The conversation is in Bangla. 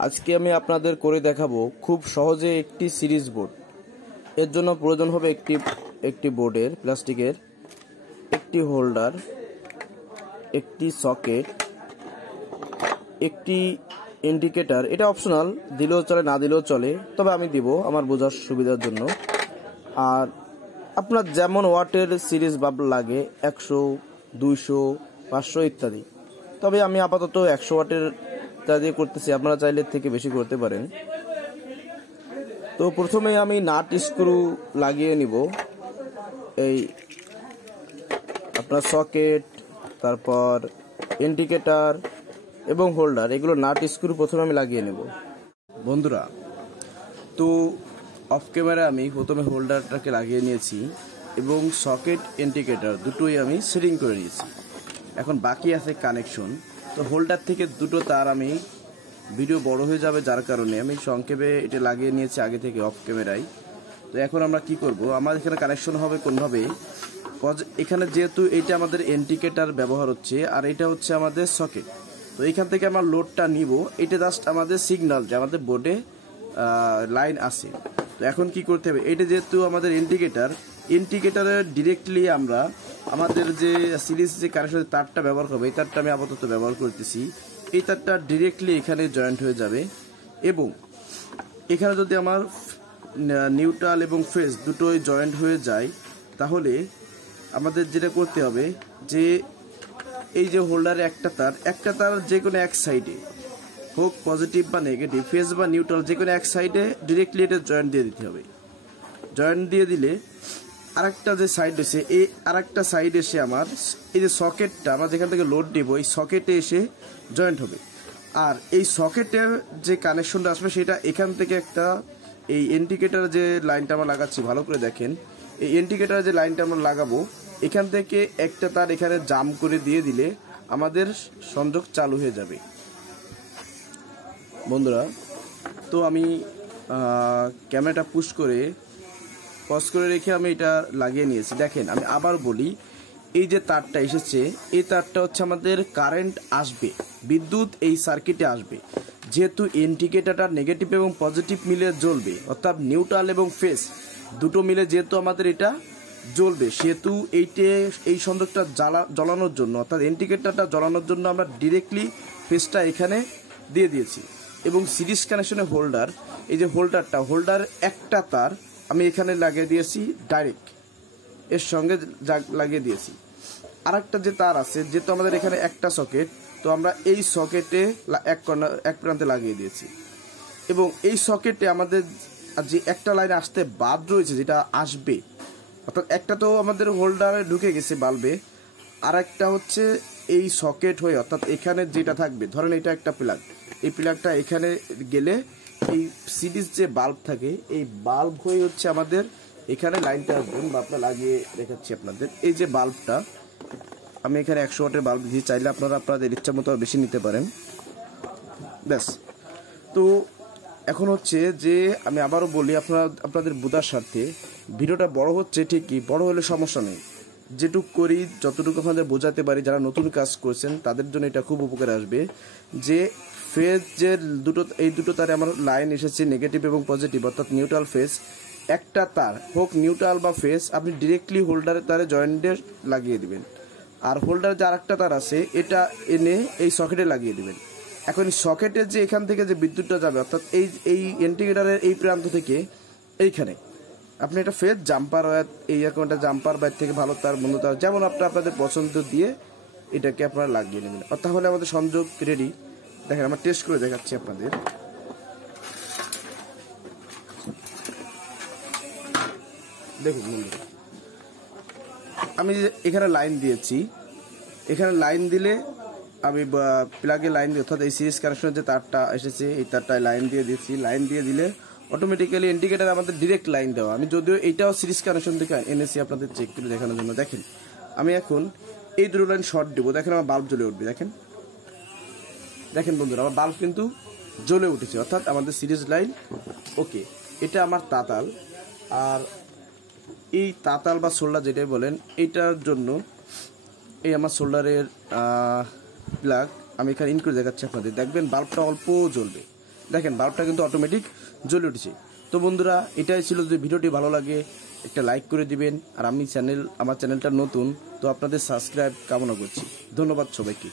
আজকে আমি আপনাদের করে দেখাবো খুব সহজে একটি সিরিজ বোর্ড। এর জন্য প্রয়োজন হবে একটি বোর্ডের প্লাস্টিকের, একটি হোল্ডার, একটি সকেট, একটি ইন্ডিকেটর। এটা অপশনাল, দিলেও চলে না দিলেও চলে, তবে আমি দিব আমার বোঝার সুবিধার জন্য। আর আপনার যেমন ওয়াটের সিরিজ বাল্ব লাগে, 100, 200, 500 ইত্যাদি, তবে আমি আপাতত 100 ওয়াটের দিয়ে করতেছি। আপনারা চাইলে থেকে বেশি করতে পারেন। তো প্রথমে আমি নাট স্ক্রু লাগিয়ে নিব। এই আপনার সকেট, তারপর ইন্ডিকেটর এবং হোল্ডার, এগুলো নাট স্ক্রু প্রথমে আমি লাগিয়ে নেব। বন্ধুরা, তো অফ ক্যামেরা আমি প্রথমে হোল্ডারটাকে লাগিয়ে নিয়েছি এবং সকেট ইন্ডিকেটর দুটোই আমি সেটিং করে নিয়েছি। এখন বাকি আছে কানেকশন। তো হোল্ডার থেকে দুটো তার, আমি ভিডিও বড় হয়ে যাবে যার কারণে আমি সংক্ষেপে এটা লাগিয়ে নিয়েছি আগে থেকে অফ ক্যামেরায়। তো এখন আমরা কি করব, আমার এখানে কানেকশন হবে কোনভাবে, এখানে যেহেতু এইটা আমাদের ইন্ডিকেটর ব্যবহার হচ্ছে আর এটা হচ্ছে আমাদের সকেট, তো এখান থেকে আমার লোডটা নিব। এটা জাস্ট আমাদের সিগন্যাল যে আমাদের বোর্ডে লাইন আছে। তো এখন কি করতে হবে, এটা যেহেতু আমাদের ইন্ডিকেটরের ডিরেক্টলি আমরা আমাদের যে সিরিজ যে কানেকশনের তারটা ব্যবহার করবো, এই তারটা আমি আপাতত ব্যবহার করতেছি। এই তারটা ডিরেক্টলি এখানে জয়েন্ট হয়ে যাবে এবং এখানে যদি আমার নিউট্রাল এবং ফেজ দুটোই জয়েন্ট হয়ে যায়, তাহলে আমাদের যেটা করতে হবে যে এই যে হোল্ডারে একটা তার যে কোনো এক সাইডে হোক পজিটিভ বা নেগেটিভ, ফেজ বা নিউট্রাল, যে কোনো এক সাইডে ডিরেক্টলি এটা জয়েন্ট দিয়ে দিতে হবে। জয়েন্ট দিয়ে দিলে আরেকটা যে সাইড এসে, এই আরেকটা সাইড এসে আমার এই যে সকেটটা আমরা যেখান থেকে লোড দিব, এই সকেটে এসে জয়েন্ট হবে। আর এই সকেটের যে কানেকশনটা আসবে সেটা এখান থেকে একটা, এই ইন্ডিকেটর যে লাইনটা আমরা লাগাচ্ছি ভালো করে দেখেন, এই ইন্ডিকেটর যে লাইনটা আমরা লাগাবো এখান থেকে একটা তার এখানে জাম করে দিয়ে দিলে আমাদের সংযোগ চালু হয়ে যাবে। বন্ধুরা, তো আমি ক্যামেরাটা পজ করে রেখে আমি এটা লাগিয়ে নিয়েছি। দেখেন, আমি আবার বলি, এই যে তারটা এসেছে, এই তারটা হচ্ছে আমাদের কারেন্ট আসবে, বিদ্যুৎ এই সার্কিটে আসবে। যেহেতু ইন্ডিকেটরটা নেগেটিভ এবং পজিটিভ মিলে জ্বলবে, অর্থাৎ নিউট্রাল এবং ফেজ দুটো মিলে যেহেতু আমাদের এটা জ্বলবে, সেহেতু এই সংযোগটা জ্বালানোর জন্য, অর্থাৎ ইন্ডিকেটরটা জ্বালানোর জন্য আমরা ডিরেক্টলি ফেজটা এখানে দিয়ে দিয়েছি। এবং সিরিজ কানেকশনের হোল্ডার, এই যে হোল্ডার একটা তার আমি এখানে লাগিয়ে দিয়েছি, ডাইরেক্ট এর সঙ্গে লাগিয়ে দিয়েছি। আর একটা যে তার আছে, যেহেতু আমাদের এখানে একটা সকেট, তো আমরা এই সকেটে এক প্রান্তে লাগিয়ে দিয়েছি। এবং এই সকেটে আমাদের যে একটা লাইন আসতে বাদ রয়েছে, যেটা আসবে, অর্থাৎ একটা তো আমাদের হোল্ডারে ঢুকে গেছে বাল্বে, আর একটা হচ্ছে এই সকেট হয়ে, অর্থাৎ এখানে যেটা থাকবে, ধরেন এটা একটা প্লাগ, এই প্লাগটা এখানে গেলে এই সিরিজ যে বাল্ব থাকে, এই বাল্ব হয়ে হচ্ছে আমাদের এখানে লাইনটা আসবেন। বাল্বটা লাগিয়ে দেখাচ্ছি আপনাদের। এই যে বাল্বটা আমি এখানে 100 ওয়াটের বাল্ব দিয়ে, চাইলে আপনারা আপনাদের ইচ্ছা মতো বেশি নিতে পারেন। ব্যাস। তো এখন হচ্ছে যে আমি আবারও বলি, আপনাদের বোঝার স্বার্থে, ভিডিওটা বড় হচ্ছে ঠিকই, বড় হলে সমস্যা নেই, যেটুকু করি যতটুকু আপনাদের বোঝাতে পারি, যারা নতুন কাজ করছেন তাদের জন্য এটা খুব উপকারে আসবে। যে ফেজ যে এই দুটো তারে আমার লাইন এসেছে নেগেটিভ এবং পজিটিভ, অর্থাৎ নিউট্রাল ফেজ, একটা তার হোক নিউট্রাল বা ফেজ, আপনি ডিরেক্টলি হোল্ডারের তারে জয়েন্টে লাগিয়ে দিবেন। আর হোল্ডার যে আরেকটা তার আছে, এটা এনে এই সকেটে লাগিয়ে দিবেন। এখন সকেটের যে এখান থেকে যে বিদ্যুৎটা যাবে, অর্থাৎ এই ইন্ডিকেটরের এই প্রান্ত থেকে এইখানে আপনি একটা ফেজ জাম্পার ওয়্যার, এই রকম একটা জাম্পার বাইর থেকে ভালো তার, বন্ধু তার, যেমন আপনাদের পছন্দ দিয়ে এটাকে আপনারা লাগিয়ে নেবেন। তাহলে আমাদের সংযোগ রেডি। দেখেন, আমরা টেস্ট করে দেখাচ্ছি আপনাদের। দেখুন বন্ধুরা, আমি এখানে লাইন দিয়েছি, এখানে লাইন দিলে আমি প্লাগে লাইন দিয়ে, অর্থাৎ এই সিরিজ কানেকশনের যে তারটা এসেছে এই তারটায় লাইন দিয়ে দিয়েছি। লাইন দিয়ে দিলে অটোমেটিক্যালি ইন্ডিকেটর আমাদের ডিরেক্ট লাইন দেওয়া। আমি যদিও এইটাও সিরিজ কানেকশন থেকে এনেছি আপনাদের চেক করে দেখানোর জন্য। দেখেন, আমি এখন এই দুটো লাইন শর্ট দেবো, দেখেন আমার বাল্ব জ্বলে উঠবে। দেখেন বন্ধুরা, আমার বাল্ব কিন্তু জ্বলে উঠেছে, অর্থাৎ আমাদের সিরিজ লাইন ওকে। এটা আমার তাতাল, আর এই তাতাল বা সোল্ডার যেটাই বলেন, এটার জন্য এই আমার সোল্ডারের প্লাগ আমি এখানে ইন করে দেখাচ্ছি আপনাদের। দেখবেন বাল্বটা অল্প জ্বলবে, দেখেন বাল্বটা কিন্তু অটোমেটিক জ্বলে উঠেছে। তো বন্ধুরা এটাই ছিল, যদি ভিডিওটি ভালো লাগে একটা লাইক করে দিবেন। আর আমার চ্যানেলটা নতুন, তো আপনাদের সাবস্ক্রাইব কামনা করছি। ধন্যবাদ সবাইকে।